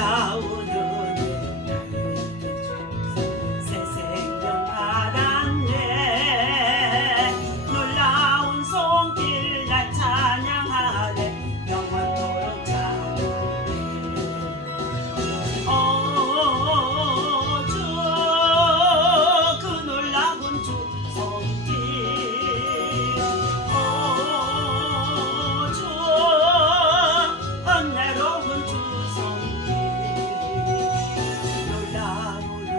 놀라우는 새 생명 받았네. 놀라운 손길 날 찬양하네. 영원토록 찬양해. 주 그 놀라운 주 손길 주 은혜로운 주 손길 놀라우는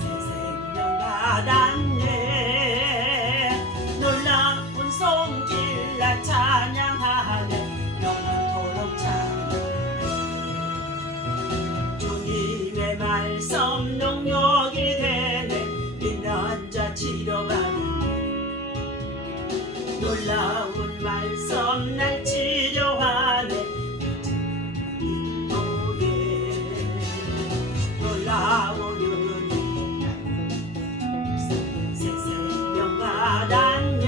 새 생명 받았네. 놀라운 손길 날 찬양하네. 영원토록 찬양해. 주님의 말씀 능력이 되네. 있는 자 치료받네. 놀라운 말씀 날 치료하네. 인도에 놀라운 은혜 새 생명 받았네.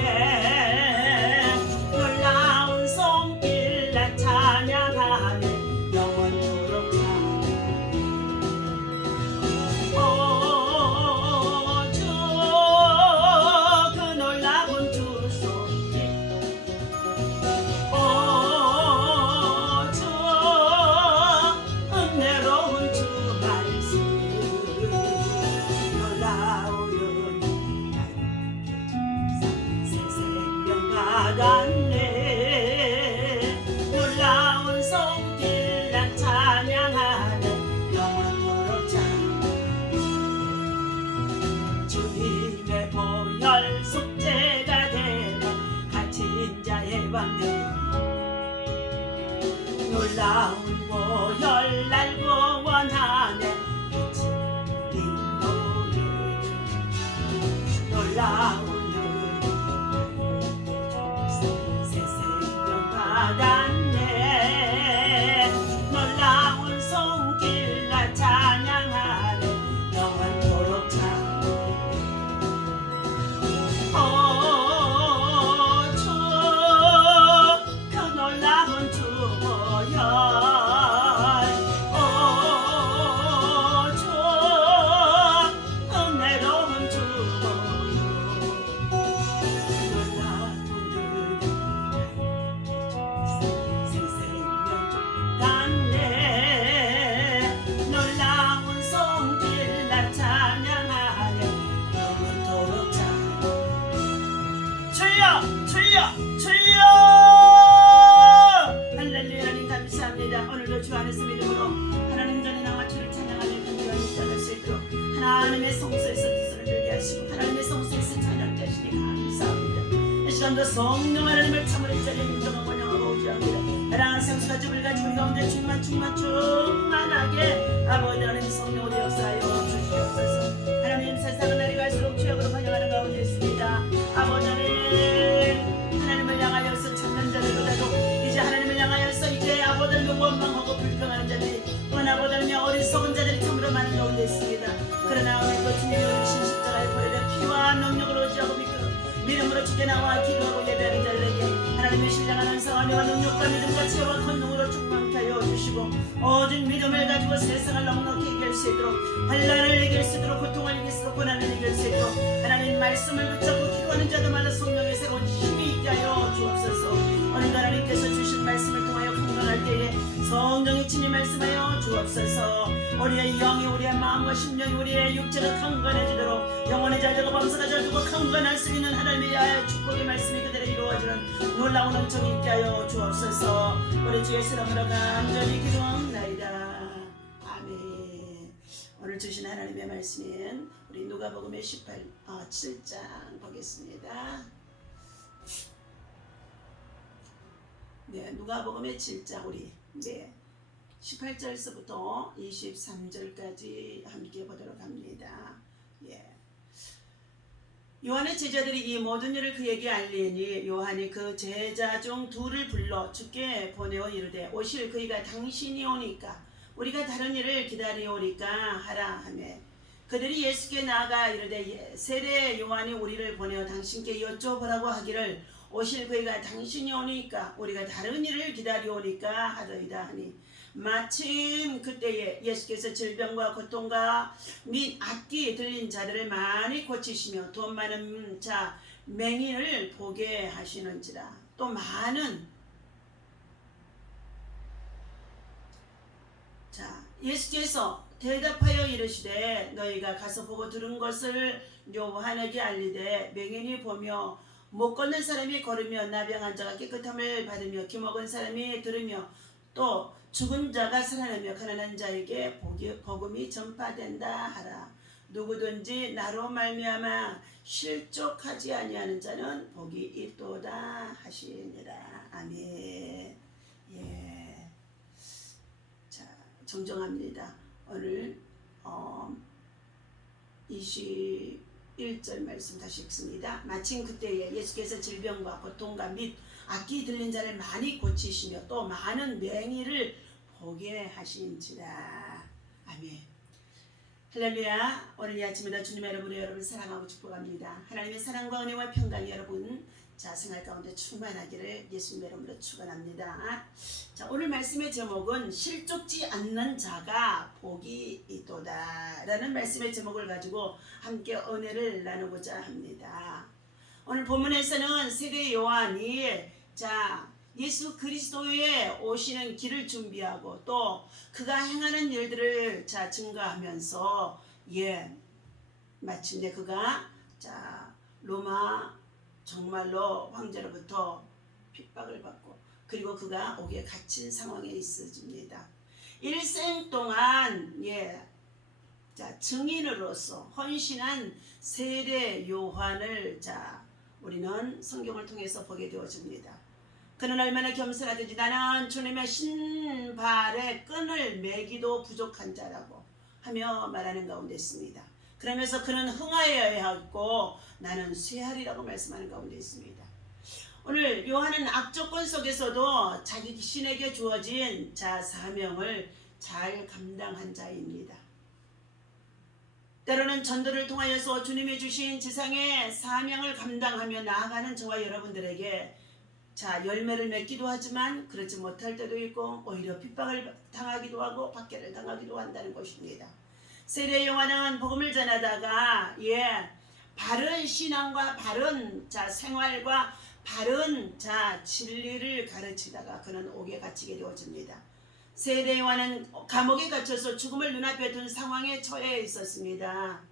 놀라운 손길 날 찬양하네. 영원토록 찬양해. 주 그 놀라운 주 손길 주 은혜로운 주 말씀 놀라운 새 생명 받았네. 놀라운 손길 난 찬양하네. 영원토록 찬양해. 주님의 보혈 속죄가 되네. 갇힌 자 해방되네. 놀라운 보혈 날 구원하네. 인도에 놀라운 새 생명 받았네. 놀라운 손길 날 찬양하네. 영원토록 찬양해. 주 그 놀라운 주 보혈 주 은혜로운 주 보혈 놀라운 새 생명 받았네. 놀라운 손길 날 찬양하네. 영원토록 찬양해. 주여 주여 주여 할렐루야. 하나님 감사합니다. 오늘도 주 안에서 믿음으로 하나님 전에 나와 주를 찬양하는 긍휼한 시간을 수 있도록 하나님의 성소에서 두 손을 들게 하시고 하나님의 성소에서 찬양케 하시니 감사합니다. 이 시간도 성령 하나님을 참으로 이 자리에 인정하고 원영하고 오지합니다. 나랑 생수가 즙을 가지고 우리 가운데 충만하게 아버지 하나님 성령으로 역사하여 주시옵소서. 하나님 세상은 날이 갈수록 죄악으로 번영하는 가운데 있습니다. 아버지 하나님을 향하여서 찾는 자들보다도 이제 하나님을 향하여서 이제 아버지를 원망하고 불평하는 자들이 또한 아버지를 어리석은 자들이 참으로 많은 가운데 있습니다. 그러나 오늘도 주님이 주신 십자가의 보혈의 피와 능력으로 의지하고 믿음으로 주께 나와 기도하고 예배하는 자들에게 하나님의 신령한 사랑과 능력과 믿음과 지혜와 권능으로 충만케 하여 주시고 오직 믿음을 가지고 세상을 넉넉히 이길 수 있도록 환난을 이길 수 있도록 고통을 이길 수 있도록 고난을 이길 수 있도록 하나님 말씀을 붙잡고 기도하는 자들마다 성령의 새로운 힘이 있게 하여 주옵소서. 오늘도 하나님께서 주신 말씀을 통하여 강건할 때에 성령의 친히 말씀하여 주옵소서. 우리의 영이 우리의 마음과 심령이 우리의 육체가 강건해지도록 영혼의 자들과 범사가 잘되고 강건할 수 있는 하나님의 야의 축복의 말씀이 그대로 이루어지는 놀라운 은총이 있게 하여 주옵소서. 우리 주 예수 이름으로 간절히 기도합나이다. 아멘. 오늘 주신 하나님의 말씀인 우리 누가복음의 7장 보겠습니다. 네, 누가복음의 7장 우리 18절에서부터 23절까지 함께 보도록 합니다. 요한의 제자들이 이 모든 일을 그에게 알리니 요한이 그 제자 중 둘을 불러 주께 보내어 이르되 오실 그이가 당신이 오니까 우리가 다른 일을 기다리오리까 하라 하매 그들이 예수께 나아가 이르되 세례 요한이 우리를 보내어 당신께 여쭤보라고 하기를 오실 그이가 당신이 오니까 우리가 다른 일을 기다려오니까 하더이다 하니 마침 그때에 예수께서 질병과 고통과 및 악기 들린 자들을 많이 고치시며 돈 많은 자 맹인을 보게 하시는지라. 또 많은 예수께서 대답하여 이르시되 너희가 가서 보고 들은 것을 요한에게 알리되 맹인이 보며 못 걷는 사람이 걸으며 나병한 자가 깨끗함을 받으며 기먹은 사람이 들으며 또 죽은 자가 살아나며 가난한 자에게 복음이 전파된다 하라. 누구든지 나로 말미암아 실족하지 아니하는 자는 복이 있도다 하시니라. 아멘. 예. 자, 정정합니다. 오늘 21절 말씀 다시 읽습니다. 마침 그때에 예수께서 질병과 고통과 및 악기 들린 자를 많이 고치시며 또 많은 맹인을 보게 하신지라. 아멘. 할렐루야. 오늘 이 아침에도 주님의 이름으로 여러분 사랑하고 축복합니다. 하나님의 사랑과 은혜와 평강이 여러분 생활 가운데 충만하기를 예수님의 이름으로 축원합니다. 자, 오늘 말씀의 제목은 실족지 않는 자가 복이 있도다 라는 말씀의 제목을 가지고 함께 은혜를 나누고자 합니다. 오늘 본문에서는 세례 요한이 예수 그리스도의 오시는 길을 준비하고 또 그가 행하는 일들을 증거하면서 마침내 그가 로마 정말로 황제로부터 핍박을 받고 그리고 그가 옥에 갇힌 상황에 있어집니다. 일생 동안 증인으로서 헌신한 세례 요한을 우리는 성경을 통해서 보게 되어집니다. 그는 얼마나 겸손하든지 나는 주님의 신발에 끈을 매기도 부족한 자라고 하며 말하는 가운데 있습니다. 그러면서 그는 흥하여야 했고 나는 쇠하리라고 말씀하는 가운데 있습니다. 오늘 요한은 악조건 속에서도 자기 신에게 주어진 사명을 잘 감당한 자입니다. 때로는 전도를 통하여서 주님이 주신 지상의 사명을 감당하며 나아가는 저와 여러분들에게 열매를 맺기도 하지만 그렇지 못할 때도 있고 오히려 핍박을 당하기도 하고 박해를 당하기도 한다는 것입니다. 세례 요한은 복음을 전하다가 바른 신앙과 바른 생활과 바른 진리를 가르치다가 그는 옥에 갇히게 되어집니다. 세례 요한은 감옥에 갇혀서 죽음을 눈앞에 둔 상황에 처해 있었습니다.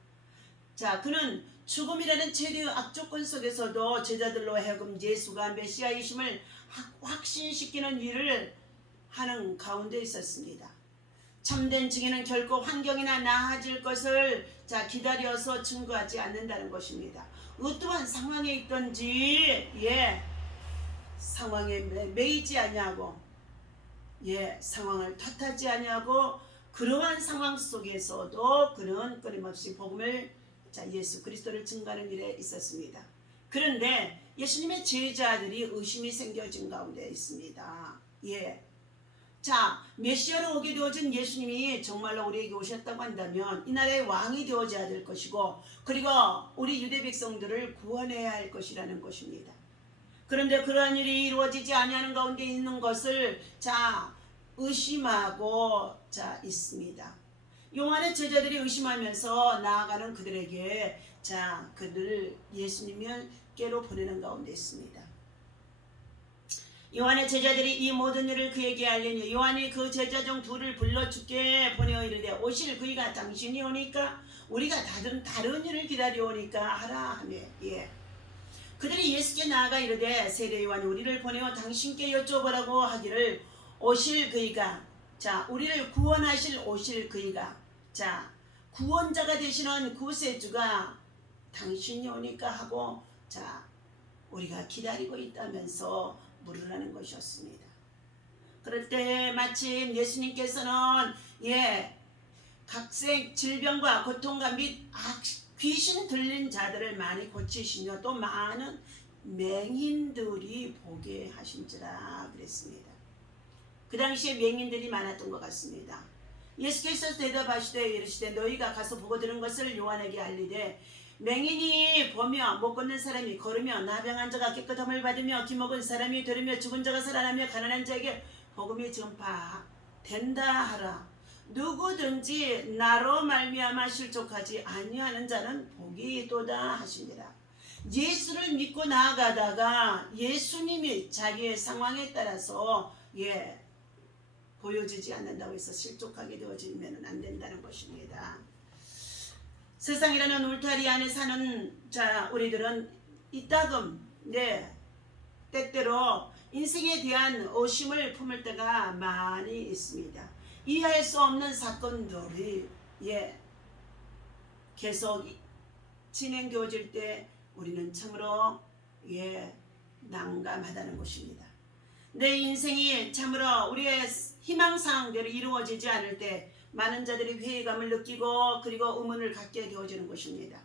그는 죽음이라는 최대의 악조건 속에서도 제자들로 하여금 예수가 메시아이심을 확신시키는 일을 하는 가운데 있었습니다. 참된 증인은 결코 환경이나 나아질 것을 기다려서 증거하지 않는다는 것입니다. 어떠한 상황에 있든지 상황에 매이지 아니하고 상황을 탓하지 아니하고 그러한 상황 속에서도 그는 끊임없이 복음을 예수 그리스도를 증거하는 일에 있었습니다. 그런데 예수님의 제자들이 의심이 생겨진 가운데 있습니다. 메시아로 오게 되어진 예수님이 정말로 우리에게 오셨다고 한다면 이 나라의 왕이 되어져야 될 것이고 그리고 우리 유대 백성들을 구원해야 할 것이라는 것입니다. 그런데 그러한 일이 이루어지지 아니하는 가운데 있는 것을 의심하고 있습니다. 요한의 제자들이 의심하면서 나아가는 그들에게 그들을 예수님께로 보내는 가운데 있습니다. 요한의 제자들이 이 모든 일을 그에게 알리니 요한이 그 제자 중 둘을 불러 주께 보내어 이르되 오실 그이가 당신이 오니까 우리가 다른 일을 기다려오니까 하라 하며 그들이 예수께 나아가 이르되 세례 요한이 우리를 보내어 당신께 여쭤보라고 하기를 오실 그이가 우리를 구원하실 오실 그이가 구원자가 되시는 구세주가 당신이 오니까 하고 우리가 기다리고 있다면서 물으라는 것이었습니다. 그럴 때 마침 예수님께서는 각색 질병과 고통과 및 귀신 들린 자들을 많이 고치시며 또 많은 맹인들이 보게 하신지라 그랬습니다. 그 당시에 맹인들이 많았던 것 같습니다. 예수께서 대답하시되 이르시되 너희가 가서 보고 들은 것을 요한에게 알리되 맹인이 보며 못 걷는 사람이 걸으며 나병한 자가 깨끗함을 받으며 기먹은 사람이 들으며 죽은 자가 살아나며 가난한 자에게 복음이 전파된다 하라. 누구든지 나로 말미암아 실족하지 아니하는 자는 복이 있도다 하시니라. 예수를 믿고 나아가다가 예수님이 자기의 상황에 따라서 보여지지 않는다고 해서 실족하게 되어지면 안 된다는 것입니다. 세상이라는 울타리 안에 사는 우리들은 이따금 때때로 인생에 대한 의심을 품을 때가 많이 있습니다. 이해할 수 없는 사건들이 계속 진행되어질 때 우리는 참으로 난감하다는 것입니다. 내 인생이 참으로 우리의 희망사항대로 이루어지지 않을 때 많은 자들이 회의감을 느끼고 그리고 의문을 갖게 되어지는 것입니다.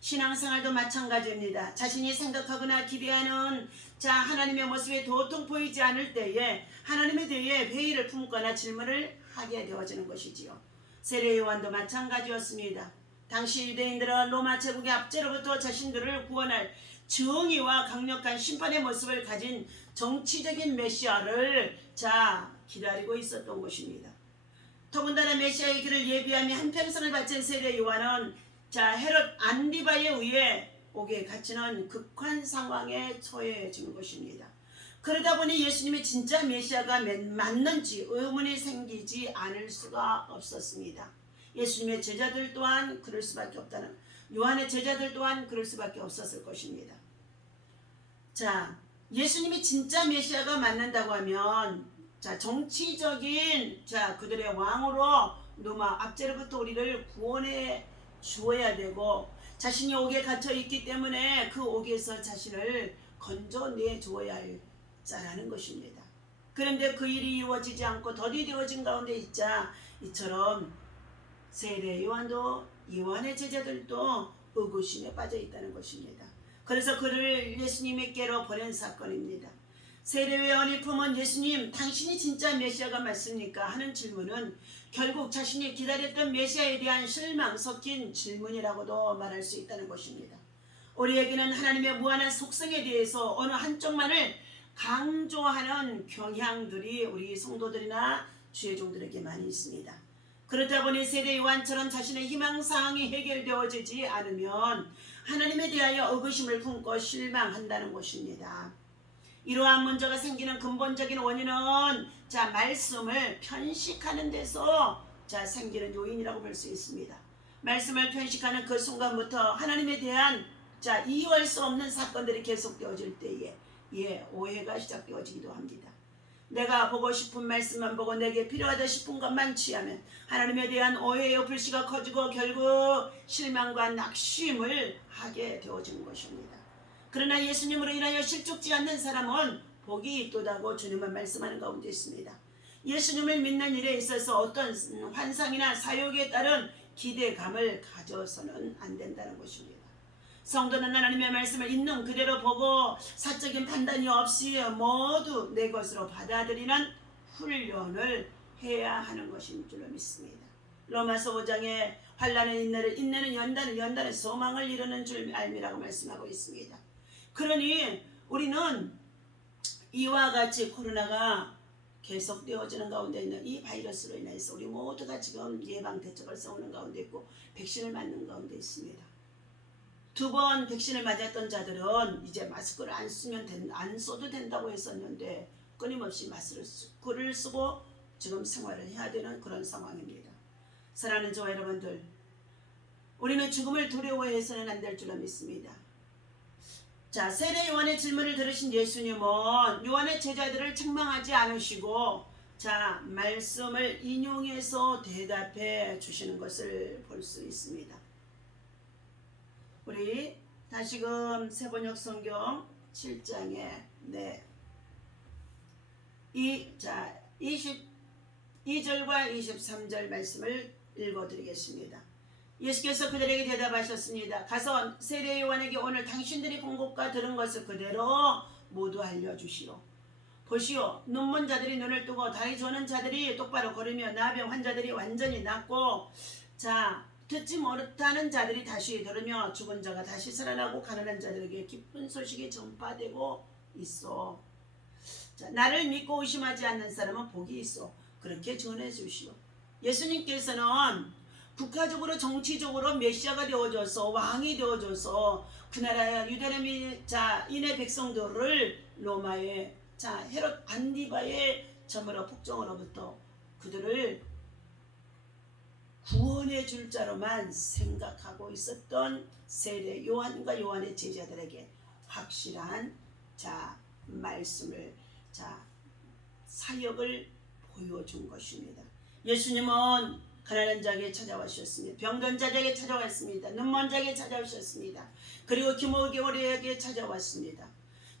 신앙생활도 마찬가지입니다. 자신이 생각하거나 기대하는 하나님의 모습이 도통 보이지 않을 때에 하나님에 대해 회의를 품거나 질문을 하게 되어지는 것이지요. 세례 요한도 마찬가지였습니다. 당시 유대인들은 로마 제국의 압제로부터 자신들을 구원할 정의와 강력한 심판의 모습을 가진 정치적인 메시아를 기다리고 있었던 것입니다. 더군다나 메시아의 길을 예비하며 한평생을 바친 세례 요한은 헤롯 안디바에 의해 옥에 갇히는 극한 상황에 처해지는 것입니다. 그러다 보니 예수님이 진짜 메시아가 맞는지 의문이 생기지 않을 수가 없었습니다. 예수님의 제자들 또한 그럴 수밖에 없다는, 요한의 제자들 또한 그럴 수밖에 없었을 것입니다. 예수님이 진짜 메시아가 맞는다고 하면 정치적인 그들의 왕으로 로마 압제로부터 우리를 구원해 주어야 되고 자신이 옥에 갇혀 있기 때문에 그 옥에서 자신을 건져내 주어야 할 자라는 것입니다. 그런데 그 일이 이루어지지 않고 더디되어진 가운데 이처럼 세례 요한도 요한의 제자들도 의구심에 빠져 있다는 것입니다. 그래서 그를 예수님께로 보낸 사건입니다. 세례 요한이 품은 예수님 당신이 진짜 메시아가 맞습니까? 하는 질문은 결국 자신이 기다렸던 메시아에 대한 실망 섞인 질문이라고도 말할 수 있다는 것입니다. 우리에게는 하나님의 무한한 속성에 대해서 어느 한쪽만을 강조하는 경향들이 우리 성도들이나 주의 종들에게 많이 있습니다. 그러다 보니 세례 요한처럼 자신의 희망사항이 해결되어지지 않으면 하나님에 대하여 의구심을 품고 실망한다는 것입니다. 이러한 문제가 생기는 근본적인 원인은 말씀을 편식하는 데서 생기는 요인이라고 볼 수 있습니다. 말씀을 편식하는 그 순간부터 하나님에 대한 이해할 수 없는 사건들이 계속되어질 때에 오해가 시작되어지기도 합니다. 내가 보고 싶은 말씀만 보고 내게 필요하다 싶은 것만 취하면 하나님에 대한 오해의 불씨가 커지고 결국 실망과 낙심을 하게 되어지는 것입니다. 그러나 예수님으로 인하여 실족지 않는 사람은 복이 있도다고 주님은 말씀하는 가운데 있습니다. 예수님을 믿는 일에 있어서 어떤 환상이나 사욕에 따른 기대감을 가져서는 안 된다는 것입니다. 성도는 하나님의 말씀을 있는 그대로 보고 사적인 판단이 없이 모두 내 것으로 받아들이는 훈련을 해야 하는 것인 줄로 믿습니다. 로마서 5장에 환난은 인내는 연단은 소망을 이루는 줄 알미라고 말씀하고 있습니다. 그러니 우리는 이와 같이 코로나가 계속되어지는 가운데 있는 이 바이러스로 인해서 우리 모두가 지금 예방 대책을 세우는 가운데 있고 백신을 맞는 가운데 있습니다. 2번 백신을 맞았던 자들은 이제 마스크를 안 써도 된다고 했었는데 끊임없이 마스크를 쓰고 지금 생활을 해야 되는 그런 상황입니다. 사랑하는 저와 여러분들, 우리는 죽음을 두려워해서는 안 될 줄로 믿습니다. 세례 요한의 질문을 들으신 예수님은 요한의 제자들을 책망하지 않으시고 말씀을 인용해서 대답해 주시는 것을 볼 수 있습니다. 우리 다시금 세번역 성경 7장에 22절과 23절 말씀을 읽어드리겠습니다. 예수께서 그들에게 대답하셨습니다. 가서 세례 요한에게 오늘 당신들이 본 것과 들은 것을 그대로 모두 알려주시오. 보시오, 눈먼 자들이 눈을 뜨고 다리 저는 자들이 똑바로 걸으며 나병 환자들이 완전히 낫고 듣지 못하는 자들이 다시 들으며 죽은 자가 다시 살아나고 가난한 자들에게 기쁜 소식이 전파되고 있어. 자, 나를 믿고 의심하지 않는 사람은 복이 있어. 그렇게 전해 주시오. 예수님께서는 국가적으로 정치적으로 메시아가 되어줘서 왕이 되어줘서 그 나라 유대인의 인의 백성들을 로마의 헤롯 안디바의 점으로 폭정으로부터 그들을 구원해 줄 자로만 생각하고 있었던 세례 요한과 요한의 제자들에게 확실한 말씀을 사역을 보여준 것입니다. 예수님은 가난한 자에게 찾아오셨습니다. 병든 자에게 찾아왔습니다. 눈먼 자에게 찾아오셨습니다. 그리고 기모개오리에게 찾아왔습니다.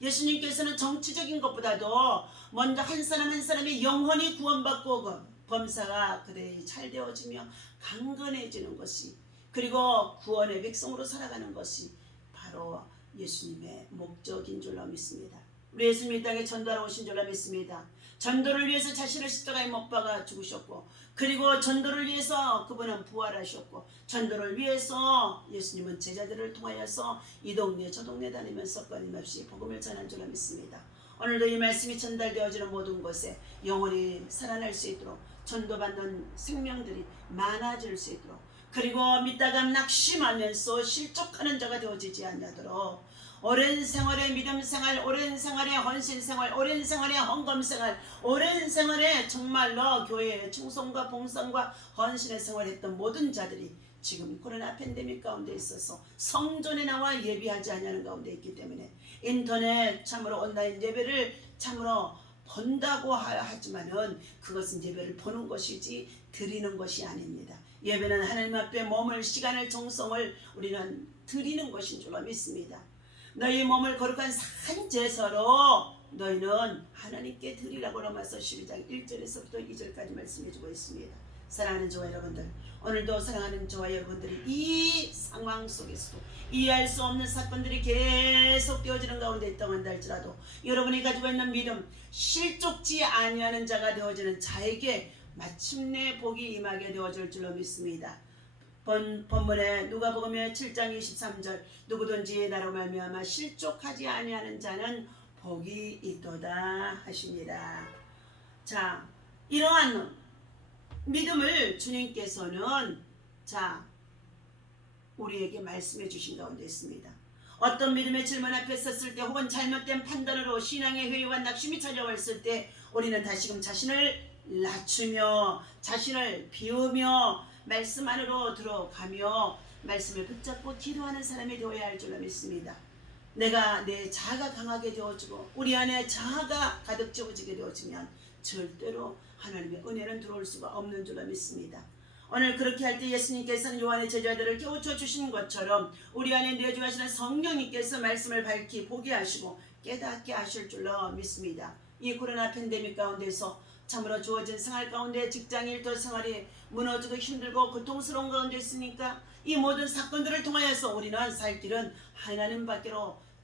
예수님께서는 정치적인 것보다도 먼저 한 사람 한 사람이 영혼이 구원받고 범사가 그들이 잘 되어지며 강건해지는 것이, 그리고 구원의 백성으로 살아가는 것이 바로 예수님의 목적인 줄로 믿습니다. 우리 예수님이 이 땅에 전도하러 오신 줄로 믿습니다. 전도를 위해서 자신을 십자가에 못 박아 죽으셨고, 그리고 전도를 위해서 그분은 부활하셨고, 전도를 위해서 예수님은 제자들을 통하여서 이 동네 저 동네 다니면서 끊임없이 복음을 전한 줄로 믿습니다. 오늘도 이 말씀이 전달되어지는 모든 곳에 영혼이 살아날 수 있도록, 전도받는 생명들이 많아질 수 있도록, 그리고 믿다가 낙심하면서 실족하는 자가 되어지지 않도록 오랜 생활의 믿음 생활, 오랜 생활의 헌신 생활, 오랜 생활의 헌금 생활, 오랜 생활의 정말로 교회의 충성과 봉상과 헌신의 생활했던 모든 자들이 지금 코로나 팬데믹 가운데 있어서 성전에 나와 예배하지 않냐는 가운데 있기 때문에 인터넷 참으로 온라인 예배를 참으로 본다고 하지만은 그것은 예배를 보는 것이지 드리는 것이 아닙니다. 예배는 하나님 앞에 몸을, 시간을, 정성을 우리는 드리는 것인 줄로 믿습니다. 너희 몸을 거룩한 산제사로 너희는 하나님께 드리라고 로마서 12장 1절에서부터 2절까지 말씀해주고 있습니다. 사랑하는 저와 여러분들, 오늘도 사랑하는 저와 여러분들이 이 상황 속에서도 이해할 수 없는 사건들이 계속 되어지는 가운데 있다고 한다 할지라도 여러분이 가지고 있는 믿음, 실족지 아니하는 자가 되어지는 자에게 마침내 복이 임하게 되어질 줄로 믿습니다. 본문에 누가복음의 7장 23절, 누구든지 나로 말미암아 실족하지 아니하는 자는 복이 있도다 하십니다. 자, 이러한 믿음을 주님께서는 우리에게 말씀해 주신 가운데 있습니다. 어떤 믿음의 질문 앞에 섰을 때, 혹은 잘못된 판단으로 신앙의 회의와 낙심이 찾아왔을 때 우리는 다시금 자신을 낮추며 자신을 비우며 말씀 안으로 들어가며 말씀을 붙잡고 기도하는 사람이 되어야 할 줄로 믿습니다. 내가 내 자아가 강하게 되어지고 우리 안에 자아가 가득 채워지게 되어지면 절대로 하나님의 은혜는 들어올 수가 없는 줄로 믿습니다. 오늘 그렇게 할 때 예수님께서는 요한의 제자들을 깨우쳐 주신 것처럼 우리 안에 내주하시는 성령님께서 말씀을 밝히 보게 하시고 깨닫게 하실 줄로 믿습니다. 이 코로나 팬데믹 가운데서 참으로 주어진 생활 가운데 직장 일터 생활이 무너지고 힘들고 고통스러운 가운데 있으니까 이 모든 사건들을 통하여서 우리는 살 길은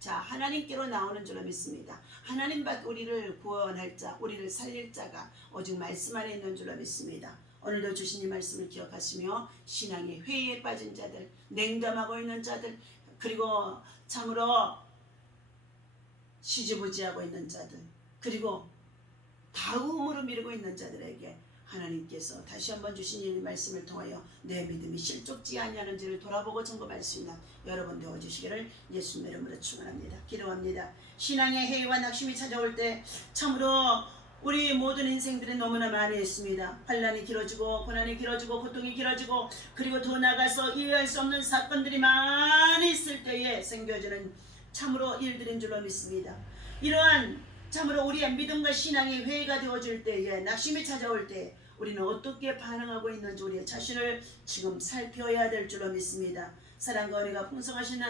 하나님께로 나오는 줄로 믿습니다. 하나님밖에 우리를 구원할 자, 우리를 살릴 자가 오직 말씀 안에 있는 줄로 믿습니다. 오늘도 주신 이 말씀을 기억하시며 신앙의 회의에 빠진 자들, 냉담하고 있는 자들, 그리고 참으로 시지부지하고 있는 자들, 그리고 다음으로 미루고 있는 자들에게 하나님께서 다시 한번 주신 이 말씀을 통하여 내 믿음이 실족지 아니하는지를 돌아보고 점검할 수 있는 여러분 되어주시기를 예수님의 이름으로 축원합니다. 기도합니다. 신앙의 해이와 낙심이 찾아올 때 참으로 우리 모든 인생들이 너무나 많이 했습니다. 환난이 길어지고 고난이 길어지고 고통이 길어지고, 그리고 더 나아가서 이해할 수 없는 사건들이 많이 있을 때에 생겨지는 참으로 일들인 줄로 믿습니다. 이러한 참으로 우리의 믿음과 신앙이 회의가 되어질 때에, 낙심이 찾아올 때 우리는 어떻게 반응하고 있는지 우리의 자신을 지금 살펴야 될 줄로 믿습니다. 사랑과 은혜가 풍성하신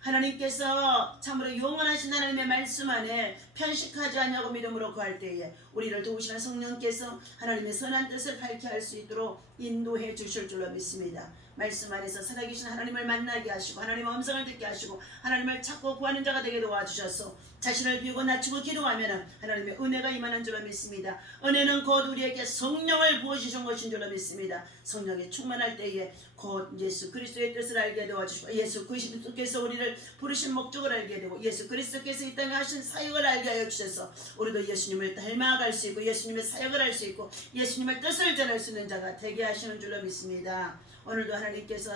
하나님께서 참으로 영원하신 하나님의 말씀 안에 편식하지 않냐고 믿음으로 구할 때에 우리를 도우시는 성령께서 하나님의 선한 뜻을 밝게 할 수 있도록 인도해 주실 줄로 믿습니다. 말씀 안에서 살아계신 하나님을 만나게 하시고 하나님의 음성을 듣게 하시고 하나님을 찾고 구하는 자가 되게 도와주셔서 자신을 비우고 낮추고 기도하면 하나님의 은혜가 임하는 줄로 믿습니다. 은혜는 곧 우리에게 성령을 부어주신 것인 줄로 믿습니다. 성령이 충만할 때에 곧 예수 그리스도의 뜻을 알게 도와주시고 예수 그리스도께서 우리를 부르신 목적을 알게 되고 예수 그리스도께서 이 땅에 하신 사역을 알게 하여 주셔서 우리도 예수님을 닮아갈 수 있고 예수님의 사역을 할 수 있고 예수님의 뜻을 전할 수 있는 자가 되게 하시는 줄로 믿습니다. 오늘도 하나님께서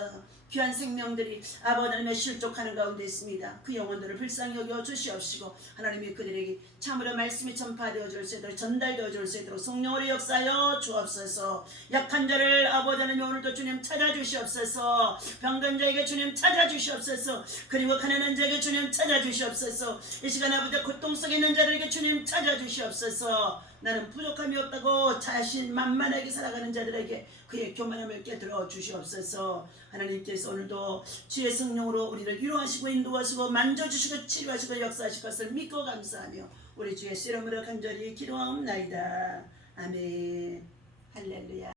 귀한 생명들이 아버지 하나님의 실족하는 가운데 있습니다. 그 영혼들을 불쌍히 여겨 주시옵시고 하나님이 그들에게 참으로 말씀이 전파되어 줄 수 있도록 전달되어 줄 수 있도록 성령으로 역사하여 주옵소서. 약한 자를 아버지 하나님 오늘도 주님 찾아주시옵소서. 병든 자에게 주님 찾아주시옵소서. 그리고 가난한 자에게 주님 찾아주시옵소서. 이 시간 아버지 고통 속에 있는 자들에게 주님 찾아주시옵소서. 나는 부족함이 없다고 자신 만만하게 살아가는 자들에게 그의 교만함을 깨뜨려 주시옵소서. 하나님께서 오늘도 주의 성령으로 우리를 위로하시고 인도하시고 만져주시고 치료하시고 역사하실 것을 믿고 감사하며 우리 주의 이름으로 간절히 기도하옵나이다. 아멘.